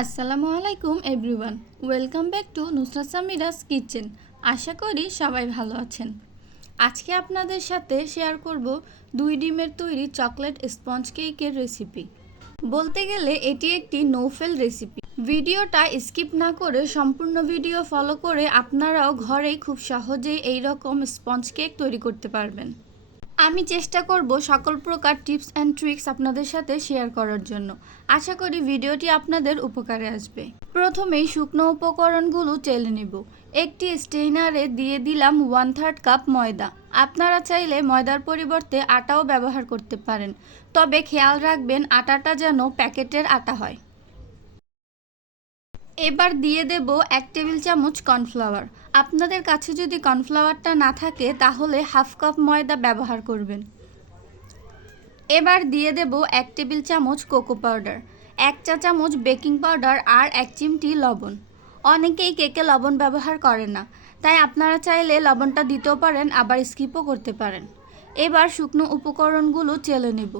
আসসালামু আলাইকুম everyone, welcome back to Nusrat Samira's kitchen. আশা করি সবাই ভালো আছেন। আজকে আপনাদের সাথে শেয়ার করব 2 ডিমের তৈরি চকলেট স্পঞ্জ কেকের রেসিপি। বলতে গেলে এটি একটি নো ফেল রেসিপি। ভিডিওটা স্কিপ না করে সম্পূর্ণ ভিডিও ফলো করে আপনারাও ঘরেই খুব সহজেই এই রকম স্পঞ্জ কেক তৈরি করতে পারবেন। আমি চেষ্টা করব সকল প্রকার টিপস অ্যান্ড ট্রিক্স আপনাদের সাথে শেয়ার করার জন্য। আশা করি ভিডিওটি আপনাদের উপকারে আসবে। প্রথমেই শুকনো উপকরণগুলো চেলে নেব। একটি স্টেইনারে দিয়ে দিলাম 1/3 কাপ ময়দা। আপনারা চাইলে ময়দার পরিবর্তে আটাও ব্যবহার করতে পারেন, তবে খেয়াল রাখবেন আটাটা যেন প্যাকেটের আটা হয়। এবার দিয়ে দেব 1 টেবিল চামচ কর্নফ্লাওয়ার। আপনাদের কাছে যদি কর্নফ্লাওয়ারটা না থাকে তাহলে হাফ কাপ ময়দা ব্যবহার করবেন। এবার দিয়ে দেব 1 টেবিল চামচ কোকো পাউডার, 1 চা চামচ বেকিং পাউডার আর 1 চিমটি লবণ। অনেকেই কেকে লবণ ব্যবহার করে না, তাই আপনারা চাইলে লবণটা দিতেও পারেন, আবার স্কিপও করতে পারেন। এবার শুকনো উপকরণগুলো চেলে নেব।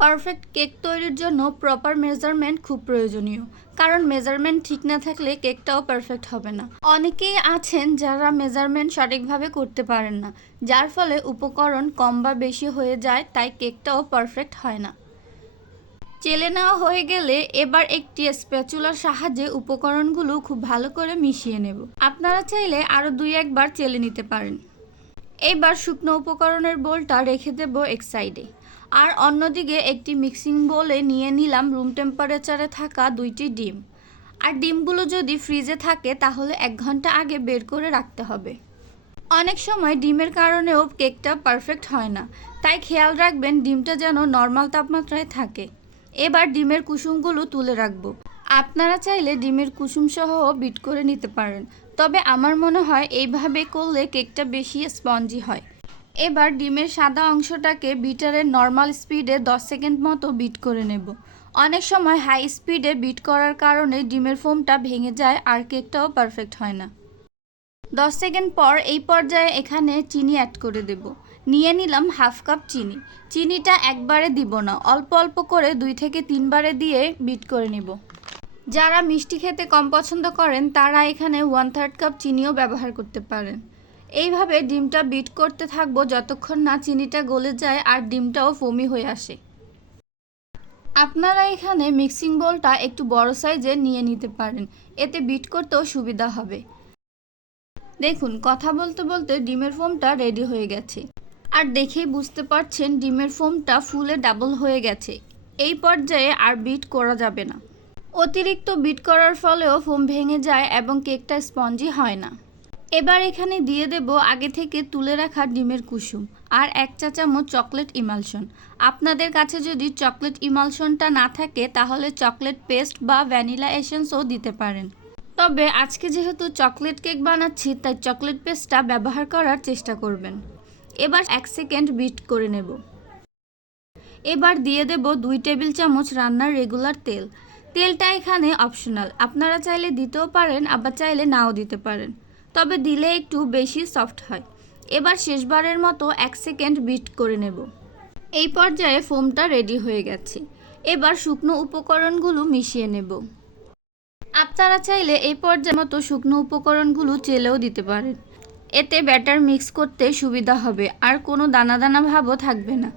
পারফেক্ট কেক তৈরির জন্য প্রপার মেজারমেন্ট খুব প্রয়োজনীয়, কারণ মেজারমেন্ট ঠিক না থাকলে কেকটাও পারফেক্ট হবে না। অনেকেই আছেন যারা মেজারমেন্ট সঠিকভাবে করতে পারেন না, যার ফলে উপকরণ কম বা বেশি হয়ে যায়, তাই কেকটাও পারফেক্ট হয় না। চেলে নেওয়া হয়ে গেলে এবার একটি স্প্যাচুলার সাহায্যে উপকরণগুলো খুব ভালো করে মিশিয়ে নেব। আপনারা চাইলে আরও 2-1 বার চেলে নিতে পারেন। এবার শুকনো উপকরণের বোলটা রেখে দেব এক সাইডে, আর অন্যদিকে একটি মিক্সিং বোলে নিয়ে নিলাম রুম টেম্পারেচারে থাকা 2টি ডিম। আর ডিমগুলো যদি ফ্রিজে থাকে তাহলে 1 ঘন্টা আগে বের করে রাখতে হবে। অনেক সময় ডিমের কারণেও কেকটা পারফেক্ট হয় না, তাই খেয়াল রাখবেন ডিমটা যেন নর্মাল তাপমাত্রায় থাকে। এবার ডিমের কুসুমগুলো তুলে রাখবো। আপনারা চাইলে ডিমের কুসুম সহ বিট করে নিতে পারেন, তবে আমার মনে হয় এইভাবে করলে কেকটা বেশি স্পঞ্জি হয়। এবার ডিমের সাদা অংশটাকে বিটারের নর্মাল স্পিডে 10 সেকেন্ড মতো বিট করে নেব। অনেক সময় হাই স্পিডে বিট করার কারণে ডিমের ফোমটা ভেঙে যায় আর কেকটাও পারফেক্ট হয় না। 10 সেকেন্ড পর এই পর্যায়ে এখানে চিনি অ্যাড করে দেব। নিয়ে নিলাম হাফ কাপ চিনি। চিনিটা একবারে দিব না, অল্প অল্প করে 2 থেকে 3 বারে দিয়ে বিট করে নেব। যারা মিষ্টি খেতে কম পছন্দ করেন তারা এখানে 1/3 কাপ চিনিও ব্যবহার করতে পারেন। এইভাবে ডিমটা বিট করতে থাকবো যতক্ষণ না চিনিটা গলে যায় আর ডিমটাও ফোমি হয়ে আসে। আপনারা এখানে মিক্সিং বোলটা একটু বড় সাইজের নিয়ে নিতে পারেন, এতে বিট করতেও সুবিধা হবে। দেখুন, কথা বলতে বলতে ডিমের ফোমটা রেডি হয়ে গেছে, আর দেখেই বুঝতে পারছেন ডিমের ফোমটা ফুলে ডাবল হয়ে গেছে। এই পর্যায়ে আর বিট করা যাবে না। অতিরিক্ত বিট করার ফলেও ফোম ভেঙে যায় এবং কেকটা স্পঞ্জি হয় না। এবার এখানে দিয়ে দেব আগে থেকে তুলে রাখা ডিমের কুসুম আর 1 চা চামচ চকলেট ইমালশন। আপনাদের কাছে যদি চকলেট ইমালশনটা না থাকে তাহলে চকলেট পেস্ট বা ভ্যানিলা এসেন্সও দিতে পারেন, তবে আজকে যেহেতু চকলেট কেক বানাচ্ছি তাই চকলেট পেস্টটা ব্যবহার করার চেষ্টা করবেন। এবার 1 সেকেন্ড বিট করে নেব। এবার দিয়ে দেব 2 টেবিল চামচ রান্নার রেগুলার তেল। তেলটা এখানে অপশনাল, আপনারা চাইলে দিতেও পারেন, আবার চাইলে নাও দিতে পারেন, তবে দিলে একটু বেশি সফট হয়। এবার শেষবারের মতো 1 সেকেন্ড বিট করে নেব। এই পর্যায়ে ফোমটা রেডি হয়ে গেছে। এবার শুকনো উপকরণগুলো মিশিয়ে নেব। আপনারা চাইলে এই পর্যায়ের মতো শুকনো উপকরণগুলো চেলেও দিতে পারেন, এতে ব্যাটার মিক্স করতে সুবিধা হবে আর কোনো দানা দানা ভাবও থাকবে না।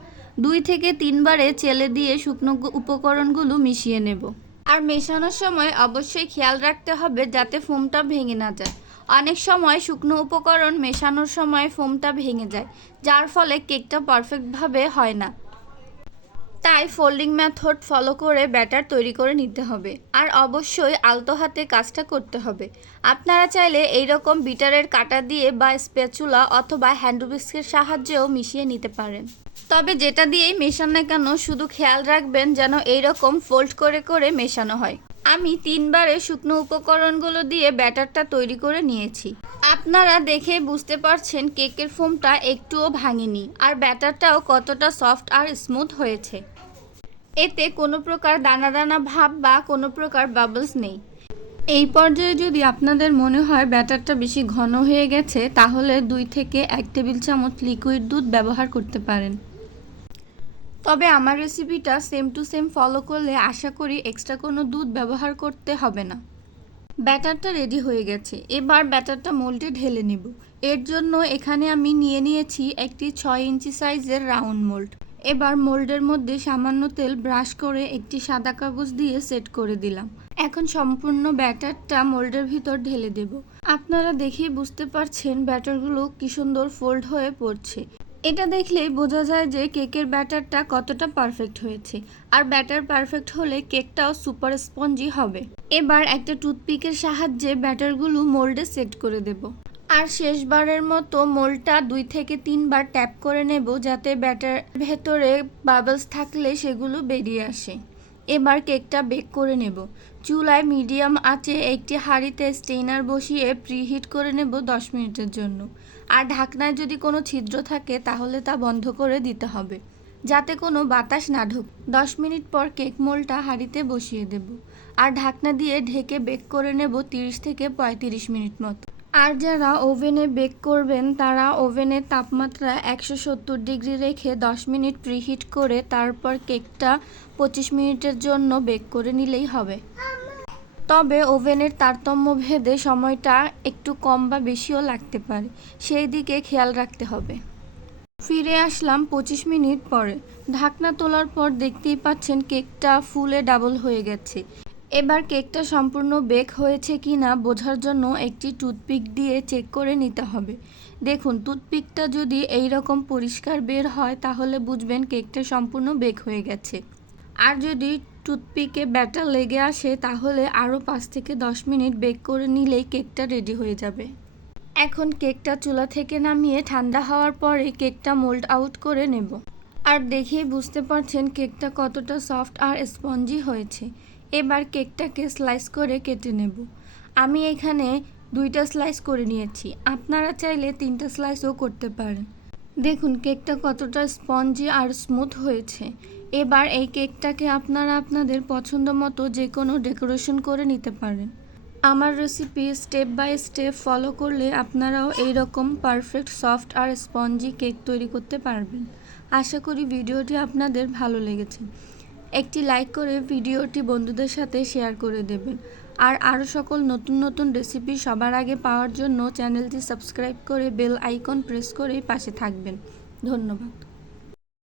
2 থেকে 3 বারে চেলে দিয়ে শুকনো উপকরণগুলো মিশিয়ে নেব। আর মেশানোর সময় অবশ্যই খেয়াল রাখতে হবে যাতে ফোমটা ভেঙে না যায়। অনেক সময় শুকনো উপকরণ মেশানোর সময় ফোমটা ভেঙে যায়, যার ফলে কেকটা পারফেক্টভাবে হয় না। তাই ফোল্ডিং মেথড ফলো করে ব্যাটার তৈরি করে নিতে হবে, আর অবশ্যই আলতো হাতে কাজটা করতে হবে। আপনারা চাইলে এইরকম বিটারের কাঁটা দিয়ে বা স্প্যাচুলা অথবা হ্যান্ড হুইস্কের সাহায্যেও মিশিয়ে নিতে পারেন। তবে যেটা দিয়েই মেশান না কেন শুধু খেয়াল রাখবেন যেন এইরকম ফোল্ড করে করে মেশানো হয়। আমি 3 বারে শুকনো উপকরণগুলো দিয়ে ব্যাটারটা তৈরি করে নিয়েছি। আপনারা দেখে বুঝতে পারছেন কেকের ফোমটা একটুও ভাঙেনি, আর ব্যাটারটাও কতটা সফট আর স্মুথ হয়েছে। এতে কোনো প্রকার দানা দানা ভাব বা কোনো প্রকার বাবলস নেই। এই পর্যায়ে যদি আপনাদের মনে হয় ব্যাটারটা বেশি ঘন হয়ে গেছে তাহলে 2 থেকে 1 টেবিল চামচ লিকুইড দুধ ব্যবহার করতে পারেন। তবে আমার রেসিপিটা সেম টু সেম ফলো করলে আশা করি এক্সট্রা কোনো দুধ ব্যবহার করতে হবে না। ব্যাটারটা রেডি হয়ে গেছে, এবার ব্যাটারটা মোল্ডে ঢেলে নেব। এর জন্য এখানে আমি নিয়েছি একটি 6 ইঞ্চি সাইজের রাউন্ড মোল্ড। এবার মোল্ডের মধ্যে সামান্য তেল ব্রাশ করে একটি সাদা কাগজ দিয়ে সেট করে দিলাম। এখন সম্পূর্ণ ব্যাটারটা মোল্ডের ভিতর ঢেলে দেব। আপনারা দেখেই বুঝতে পারছেন ব্যাটারগুলো কি সুন্দর ফোল্ড হয়ে পড়ছে। এটা দেখলেই বোঝা যায় যে কেকের ব্যাটারটা কতটা পারফেক্ট হয়েছে। আর ব্যাটার পারফেক্ট হলে কেকটাও সুপার স্পঞ্জি হবে। এবার একটা টুথপিকের সাহায্যে ব্যাটারগুলো মোল্ডে সেট করে দেব। আর শেষবারের মতো মোল্ডটা 2 থেকে 3 বার ট্যাপ করে নেব, যাতে ব্যাটার ভেতরে বাবলস থাকলে সেগুলো বেরিয়ে আসে। এবার কেকটা বেক করে নেব। চুলায় মিডিয়াম আঁচে একটি হাঁড়িতে স্টেইনার বসিয়ে প্রিহিট করে নেব 10 মিনিটের জন্য। আর ঢাকনায় যদি কোনো ছিদ্র থাকে তাহলে তা বন্ধ করে দিতে হবে, যাতে কোনো বাতাস না ঢোকে। 10 মিনিট পর কেক মোল্ডটা হাঁড়িতে বসিয়ে দেব। আর ঢাকনা দিয়ে ঢেকে বেক করে নেব 30 থেকে 35 মিনিট মতো। আর যারা ওভেনে বেক করবেন তারা ওভেনের তাপমাত্রা 170 ডিগ্রি রেখে 10 মিনিট প্রিহিট করে তারপর কেকটা 25 মিনিটের জন্য বেক করে নিলেই হবে। তবে ওভেনের তারতম্য ভেদে সময়টা একটু কম বা বেশিও লাগতে পারে, সেই দিকে খেয়াল রাখতে হবে। ফিরে আসলাম 25 মিনিট পরে। ঢাকনা তোলার পর দেখতেই পাচ্ছেন কেকটা ফুলে ডাবল হয়ে গেছে। এবার কেকটা সম্পূর্ণ বেক হয়েছে কিনা বোঝার জন্য একটি টুথপিক দিয়ে চেক করে নিতে হবে। দেখুন, টুথপিকটা যদি এই রকম পরিষ্কার বের হয় তাহলে বুঝবেন কেকটা সম্পূর্ণ বেক হয়ে গেছে। আর যদি টুথপিকে ব্যাটার লেগে আসে তাহলে আরও 5 থেকে 10 মিনিট বেক করে নিলেই কেকটা রেডি হয়ে যাবে। এখন কেকটা চুলা থেকে নামিয়ে ঠান্ডা হওয়ার পরে কেকটা মোল্ড আউট করে নেব। আর দেখেই বুঝতে পারছেন কেকটা কতটা সফট আর স্পঞ্জি হয়েছে। এবার কেকটাকে স্লাইস করে কেটে নেব। আমি এখানে 2টা স্লাইস করে নিয়েছি, আপনারা চাইলে 3টা স্লাইসও করতে পারেন। দেখুন কেকটা কতটা স্পঞ্জি আর স্মুথ হয়েছে। এবার এই কেকটাকে আপনারা আপনাদের পছন্দ মতো যে কোনো ডেকোরেশন করে নিতে পারেন। আমার recipe step by step follow করলে আপনারাও এই রকম পারফেক্ট সফট আর স্পঞ্জি কেক তৈরি করতে পারবেন। আশা করি ভিডিওটি আপনাদের ভালো লেগেছে। একটি লাইক করে ভিডিওটি বন্ধুদের সাথে শেয়ার করে দেবেন। আর আরও সকল নতুন নতুন রেসিপি সবার আগে পাওয়ার জন্য চ্যানেলটি সাবস্ক্রাইব করে বেল আইকন প্রেস করে পাশে থাকবেন। ধন্যবাদ।